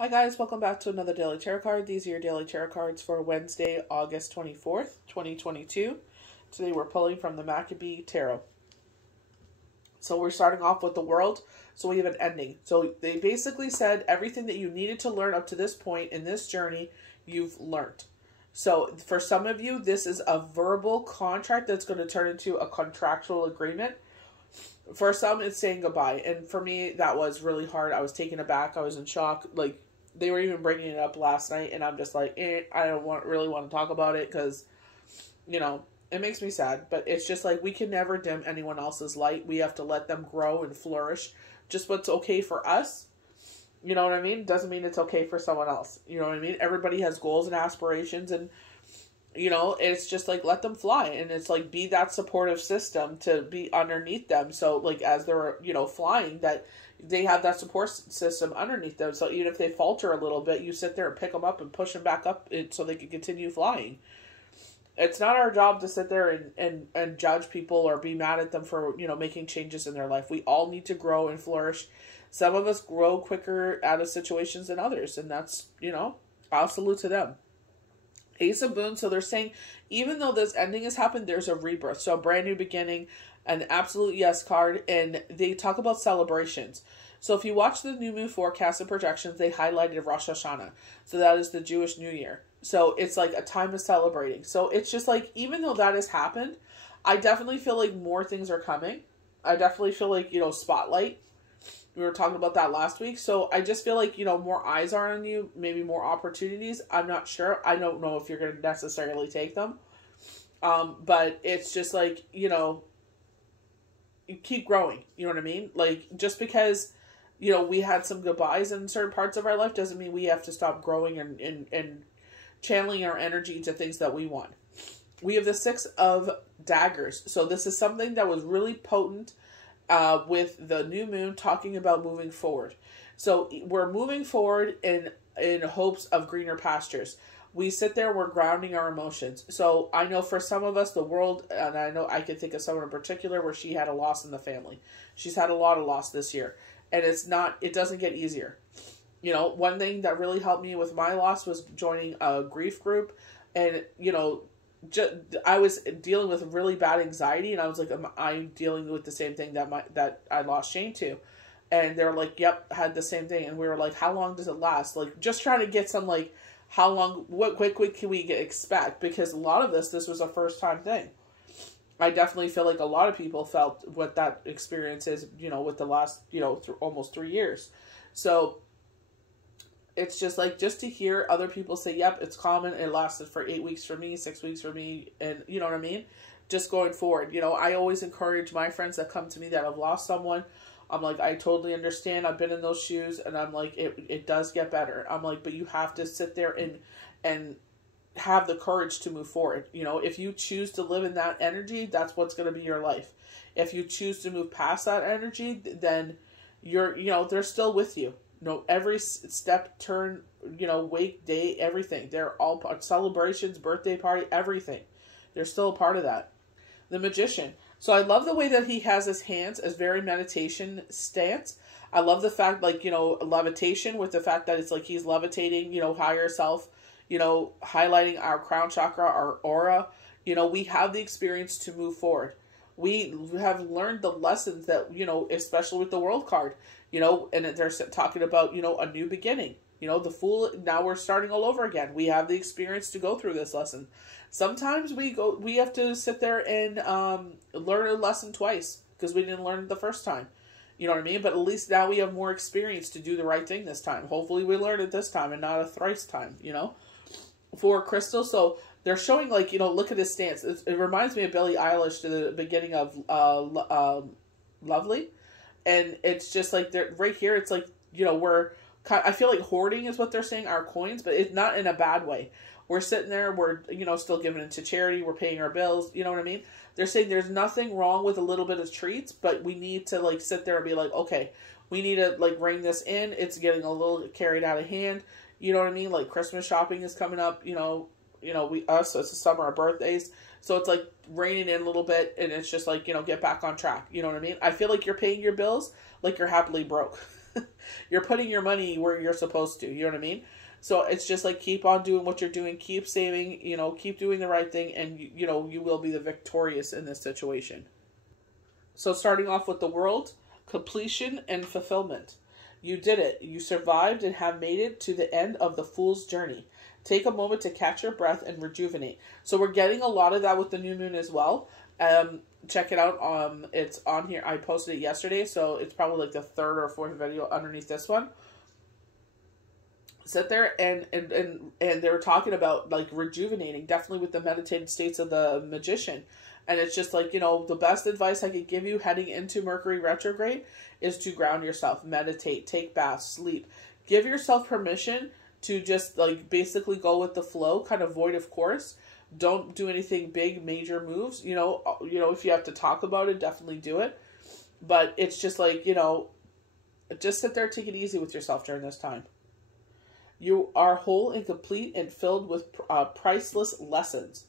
Hi guys, welcome back to another Daily Tarot card. These are your Daily Tarot cards for Wednesday, August 24th, 2022. Today we're pulling from the Maccabee Tarot. So we're starting off with the World, so we have an ending. So they basically said everything that you needed to learn up to this point in this journey, you've learned. So for some of you, this is a verbal contract that's going to turn into a contractual agreement. For some, it's saying goodbye. And for me, that was really hard. I was taken aback. I was in shock. Like, they were even bringing it up last night, and I'm just like, I don't really want to talk about it because, it makes me sad. But it's just like, we can never dim anyone else's light. We have to let them grow and flourish. Just what's okay for us, you know what I mean? Doesn't mean it's okay for someone else. You know what I mean? Everybody has goals and aspirations, and it's just like, let them fly. And it's like, be that supportive system to be underneath them. So like, as they're, flying, that they have that support system underneath them. So even if they falter a little bit, you sit there and pick them up and push them back up so they can continue flying. It's not our job to sit there and judge people or be mad at them for, making changes in their life. We all need to grow and flourish. Some of us grow quicker out of situations than others. And that's, I'll salute to them. Ace of Moons, so they're saying, even though this ending has happened, there's a rebirth. So a brand new beginning, an absolute yes card, and they talk about celebrations. So if you watch the new moon forecast and projections, they highlighted Rosh Hashanah. So that is the Jewish New Year. So it's like a time of celebrating. So it's just like, even though that has happened, I definitely feel like more things are coming. I definitely feel like, spotlight. We were talking about that last week. So I just feel like, more eyes are on you, maybe more opportunities. I'm not sure. I don't know if you're going to necessarily take them. But it's just like, you keep growing. You know what I mean? Like, just because, we had some goodbyes in certain parts of our life doesn't mean we have to stop growing and channeling our energy to things that we want. We have the Six of Daggers. So this is something that was really potent with the new moon, talking about moving forward. So we're moving forward in hopes of greener pastures. We sit there, we're grounding our emotions. So I know for some of us, the World, and I know I can think of someone in particular where she had a loss in the family. She's had a lot of loss this year. And it doesn't get easier. One thing that really helped me with my loss was joining a grief group. And, I was dealing with really bad anxiety, and I was like, I'm dealing with the same thing that I lost Shane to. And they were like, yep, had the same thing. And we were like, how long does it last? Like, just trying to get some, like, how long, what quick can we expect? Because a lot of this was a first time thing. I definitely feel like a lot of people felt what that experience is, with the last, almost 3 years. So it's just like, just to hear other people say, yep, it's common. It lasted for 8 weeks for me, 6 weeks for me. And you know what I mean? Just going forward, I always encourage my friends that come to me that have lost someone. I'm like, I totally understand. I've been in those shoes, and I'm like, it does get better. I'm like, but you have to sit there and have the courage to move forward. If you choose to live in that energy, that's what's going to be your life. If you choose to move past that energy, then they're still with you. Every step, turn, wake, day, everything. They're all celebrations, birthday party, everything. They're still a part of that. The Magician. So I love the way that he has his hands as very meditation stance. I love the fact, like, levitation, with the fact that it's like he's levitating, higher self, highlighting our crown chakra, our aura. We have the experience to move forward. We have learned the lessons that, especially with the World card, and they're talking about, a new beginning. The Fool, now we're starting all over again. We have the experience to go through this lesson. Sometimes we have to sit there and learn a lesson twice because we didn't learn it the first time. You know what I mean? But at least now we have more experience to do the right thing this time. Hopefully we learn it this time and not a thrice time, For Crystal, so they're showing, like, look at his stance. It reminds me of Billie Eilish to the beginning of Lovely. And it's just like, they're right here, it's like, I feel like hoarding is what they're saying, our coins, but it's not in a bad way. We're sitting there, we're, still giving it to charity, we're paying our bills, you know what I mean? They're saying there's nothing wrong with a little bit of treats, but we need to, like, sit there and be like, okay, we need to, like, rein this in. It's getting a little carried out of hand. You know what I mean? Like, Christmas shopping is coming up, it's the summer of birthdays. So it's like reining in a little bit, and it's just like, get back on track. You know what I mean? I feel like you're paying your bills like you're happily broke. you're putting your money where you're supposed to. You know what I mean? So it's just like, keep on doing what you're doing, keep saving, keep doing the right thing, and you will be the victorious in this situation. So starting off with the world, completion and fulfillment. You did it. You survived and have made it to the end of the fool's journey. Take a moment to catch your breath and rejuvenate. So we're getting a lot of that with the new moon as well. Check it out. It's on here. I posted it yesterday, so it's probably like the third or fourth video underneath this one. Sit there and they were talking about like rejuvenating, definitely with the meditative states of the magician. And it's just like, the best advice I could give you heading into Mercury retrograde is to ground yourself, meditate, take baths, sleep. Give yourself permission to just like basically go with the flow, kind of void of course. Don't do anything big, major moves. If you have to talk about it, definitely do it. But it's just like, just sit there, take it easy with yourself during this time. You are whole and complete and filled with priceless lessons.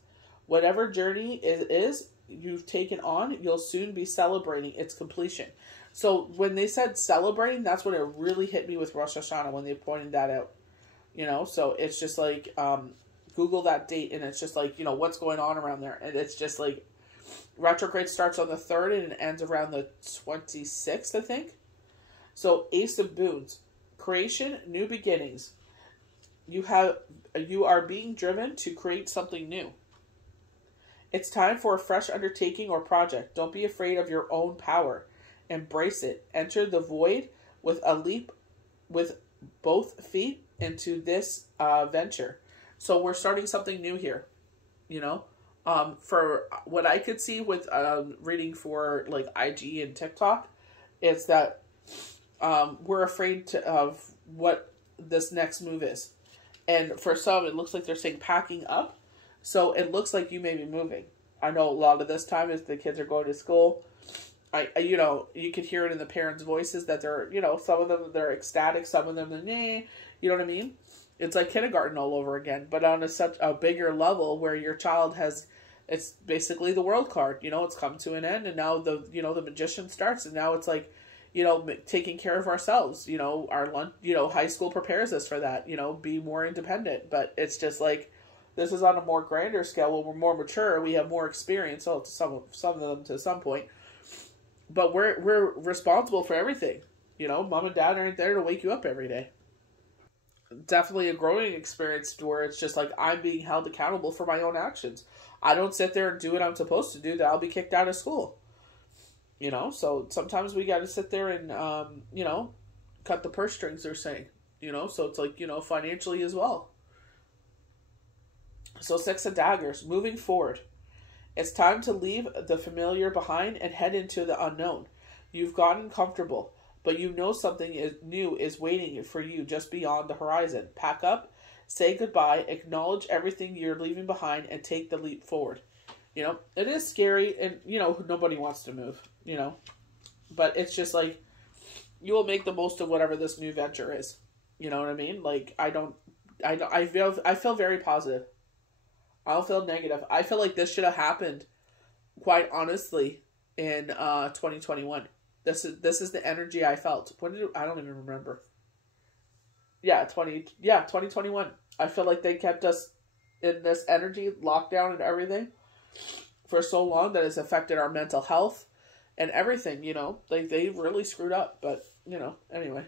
Whatever journey it is you've taken on, you'll soon be celebrating its completion. So when they said celebrating, that's when it really hit me with Rosh Hashanah, when they pointed that out. So it's just like, Google that date, and it's just like, what's going on around there. And it's just like, retrograde starts on the 3rd and it ends around the 26th, I think. So Ace of Boons, creation, new beginnings. You are being driven to create something new. It's time for a fresh undertaking or project. Don't be afraid of your own power. Embrace it. Enter the void with a leap with both feet into this venture. So we're starting something new here, for what I could see with reading for like IG and TikTok, it's that we're afraid of what this next move is. And for some, it looks like they're saying packing up. So it looks like you may be moving. I know a lot of this time as the kids are going to school, you could hear it in the parents' voices that they're, some of them, they're ecstatic. Some of them, nah, you know what I mean? It's like kindergarten all over again, but on such a bigger level where your child it's basically the world card, it's come to an end, and now the magician starts, and now it's like, taking care of ourselves, our lunch, high school prepares us for that, be more independent. But it's just like, this is on a more grander scale. When we're more mature, we have more experience. So to some of them to some point, but we're responsible for everything. Mom and dad aren't there to wake you up every day. Definitely a growing experience where it's just like, I'm being held accountable for my own actions. I don't sit there and do what I'm supposed to do, that I'll be kicked out of school. So sometimes we got to sit there and, cut the purse strings, they're saying, so it's like, financially as well. So 6 of Daggers, moving forward. It's time to leave the familiar behind and head into the unknown. You've gotten comfortable, but something new is waiting for you just beyond the horizon. Pack up, say goodbye, acknowledge everything you're leaving behind, and take the leap forward. It is scary, and, nobody wants to move, but it's just like, you will make the most of whatever this new venture is. You know what I mean? Like, I feel very positive. I don't feel negative. I feel like this should have happened, quite honestly, in 2021. This is the energy I felt. I don't even remember. Yeah, 2021. I feel like they kept us in this energy, lockdown and everything, for so long that it's affected our mental health and everything, they really screwed up, but, anyway.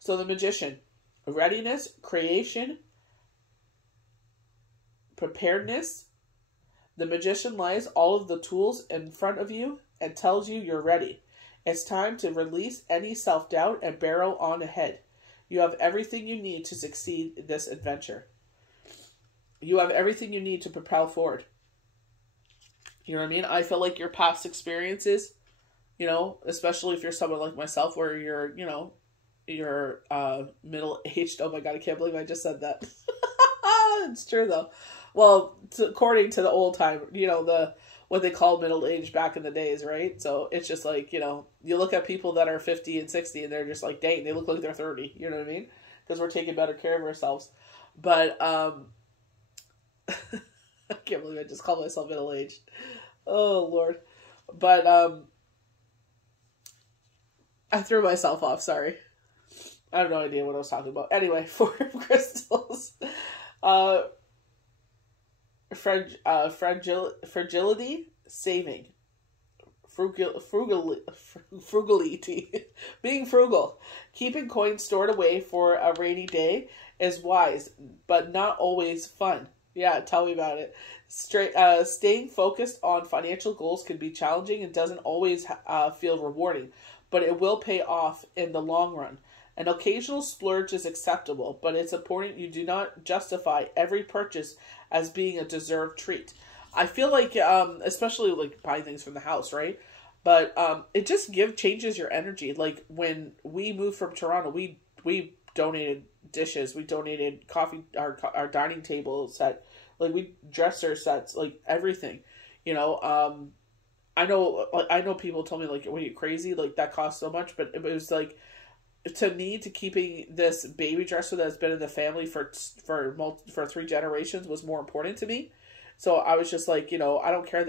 So the Magician, readiness, creation, preparedness. The Magician lies all of the tools in front of you and tells you you're ready. It's time to release any self-doubt and barrel on ahead. You have everything you need to succeed in this adventure. You have everything you need to propel forward. You know what I mean? I feel like your past experiences, especially if you're someone like myself where you're, you're middle-aged. Oh my God, I can't believe I just said that. It's true though. Well, according to the old time, what they called middle age back in the days, right? So it's just like, you look at people that are 50 and 60 and they're just like, dang, they look like they're 30. You know what I mean? Because we're taking better care of ourselves. But I can't believe I just called myself middle aged. Oh Lord. But I threw myself off, sorry. I have no idea what I was talking about. Anyway, for crystals, uh, fragility, saving, frugality, being frugal, keeping coins stored away for a rainy day is wise, but not always fun. Yeah, tell me about it. Staying focused on financial goals can be challenging and doesn't always feel rewarding, but it will pay off in the long run. An occasional splurge is acceptable, but it's important you do not justify every purchase as being a deserved treat. I feel like, especially like buying things from the house, right? But it just changes your energy. Like when we moved from Toronto, we donated dishes, we donated coffee, our dining table set, like we dresser sets, like everything. You know, I know people told me like, "Were you crazy? Like that cost so much?" But it was like, to me, to keeping this baby dresser that's been in the family for 3 generations was more important to me. So I was just like, you know, I don't care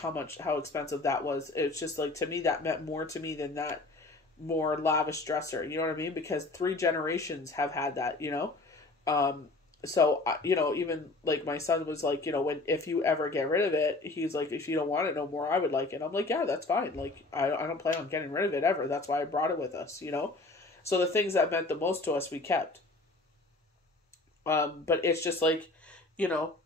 how expensive that was. It's just like, to me, that meant more to me than that more lavish dresser. You know what I mean? Because 3 generations have had that, you know? So, you know, even like my son was like, you know, if you ever get rid of it, he's like, if you don't want it no more, I would like it. I'm like, yeah, that's fine. Like, I don't plan on getting rid of it ever. That's why I brought it with us, you know? So the things that meant the most to us, we kept. But it's just like, you know,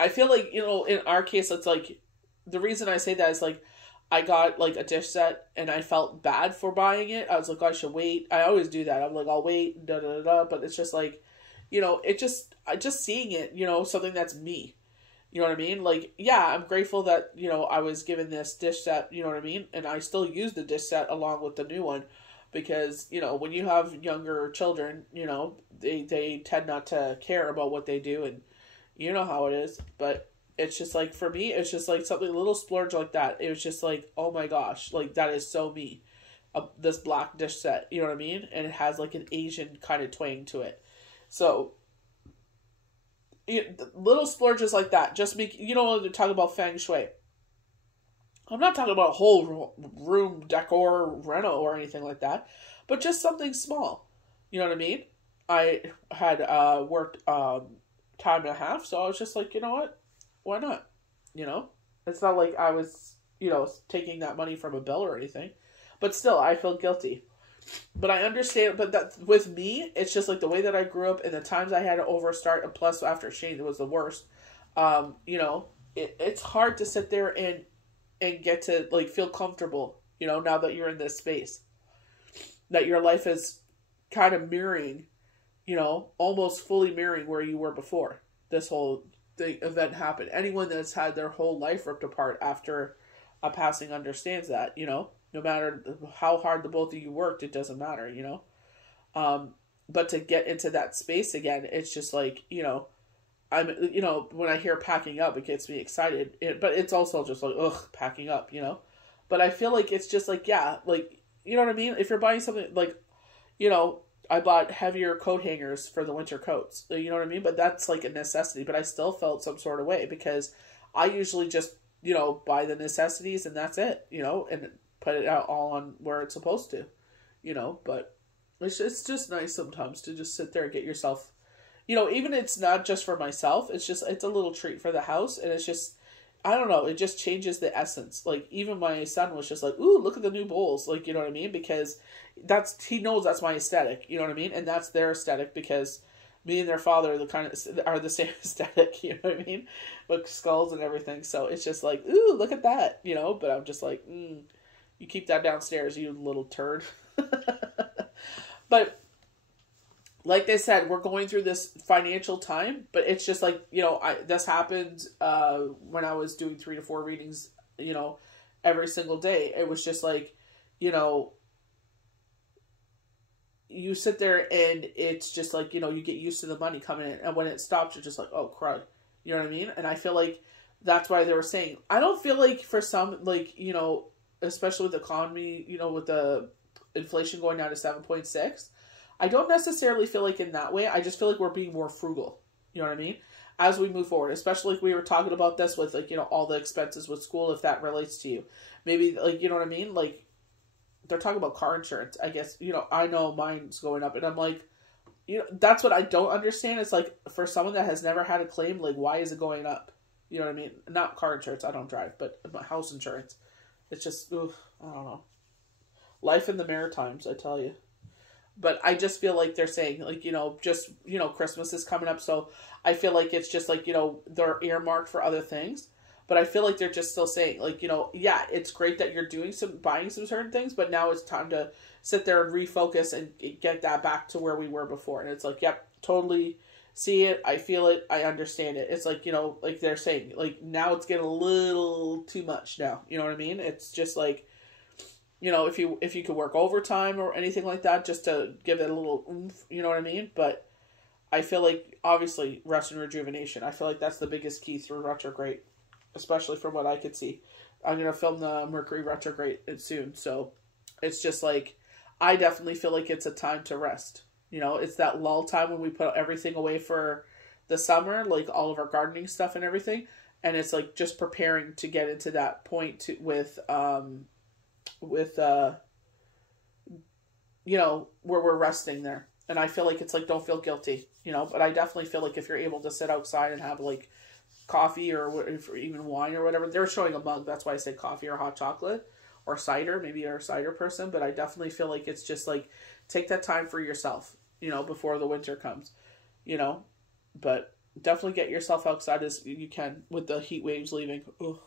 I feel like, you know, in our case, it's like, the reason I say that is like, I got like a dish set and I felt bad for buying it. I was like, oh, I should wait. I always do that. I'm like, I'll wait, da da da. But it's just like, you know, I just seeing it, you know, something that's me. You know what I mean? Like, yeah, I'm grateful that, you know, I was given this dish set, you know what I mean? And I still use the dish set along with the new one because, you know, when you have younger children, you know, they tend not to care about what they do, and you know how it is. But it's just like, for me, it's just like something, a little splurge like that. It was just like, oh my gosh, like that is so me. This black dish set, you know what I mean? And it has like an Asian kind of twang to it. So, little splurges like that just make, you know, to talk about feng shui. I'm not talking about a whole room decor reno or anything like that, but just something small. You know what I mean? I had worked time and a half, so I was just like, you know what? Why not? You know? It's not like I was, you know, taking that money from a bill or anything. But still, I feel guilty. But I understand, but that with me, it's just like the way that I grew up and the times I had to overstart, and plus after Shane, it was the worst. You know, it's hard to sit there and get to like feel comfortable, you know, now that you're in this space. That your life is kind of mirroring, you know, almost fully mirroring where you were before this whole event happened. Anyone that's had their whole life ripped apart after a passing understands that, you know. No matter how hard the both of you worked, it doesn't matter, you know. But to get into that space again, it's just like, you know, you know, when I hear packing up, it gets me excited. But it's also just like, ugh, packing up, you know. But I feel like it's just like, yeah, like, you know what I mean? If you're buying something like, you know, I bought heavier coat hangers for the winter coats, you know what I mean? But that's like a necessity. But I still felt some sort of way because I usually just, you know, buy the necessities and that's it, you know, and put it out all on where it's supposed to, you know. But it's just nice sometimes to just sit there and get yourself, you know, even it's not just for myself, it's a little treat for the house. And it's just, I don't know, it just changes the essence. Like even my son was just like, ooh, look at the new bowls, like, you know what I mean? Because he knows that's my aesthetic, you know what I mean? And that's their aesthetic because me and their father are the same aesthetic, you know what I mean? With skulls and everything. So it's just like, ooh, look at that, you know. But I'm just like, you keep that downstairs, you little turd. But like they said, we're going through this financial time, but it's just like, you know, this happened when I was doing 3 to 4 readings, you know, every single day. It was just like, you know, you sit there and it's just like, you know, you get used to the money coming in, and when it stops, you're just like, oh crud, you know what I mean? And I feel like that's why they were saying, I don't feel like for some, like, you know, especially with the economy, you know, with the inflation going down to 7.6, I don't necessarily feel like in that way. I just feel like we're being more frugal, you know what I mean, as we move forward. Especially like we were talking about this with, like, you know, all the expenses with school, if that relates to you. Maybe, like, you know what I mean, like they're talking about car insurance. I guess, I know mine's going up, and I'm like, that's what I don't understand. It's like, for someone that has never had a claim, like, why is it going up? You know what I mean? Not car insurance, I don't drive, but house insurance. It's just, ugh, I don't know. Life in the Maritimes, I tell you. But I just feel like they're saying, like, just, Christmas is coming up, so I feel like it's just like, they're earmarked for other things. But I feel like they're just still saying, like, yeah, it's great that you're buying some certain things, but now it's time to sit there and refocus and get that back to where we were before. And it's like, yep, totally see it, I feel it, I understand it. It's like, like they're saying, like, now it's getting a little too much now. You know what I mean? It's just like, if you could work overtime or anything like that, just to give it a little oomph, you know what I mean? But I feel like, obviously, rest and rejuvenation. I feel like that's the biggest key through retrograde, especially from what I could see. I'm going to film the Mercury retrograde soon, so it's just like, I definitely feel like it's a time to rest. It's that lull time when we put everything away for the summer, like all of our gardening stuff and everything, and it's like just preparing to get into that point with where we're resting there. And I feel like it's like, don't feel guilty, but I definitely feel like if you're able to sit outside and have like coffee or even wine or whatever, they're showing a mug, that's why I said coffee or hot chocolate or cider, maybe you're a cider person, but I definitely feel like it's just like, take that time for yourself, before the winter comes, but definitely get yourself outside as you can with the heat waves leaving. Ugh.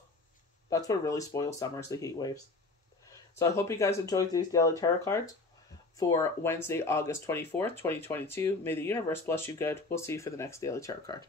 That's what really spoils summers, the heat waves. So I hope you guys enjoyed these daily tarot cards for Wednesday, August 24th, 2022. May the universe bless you good. We'll see you for the next daily tarot card.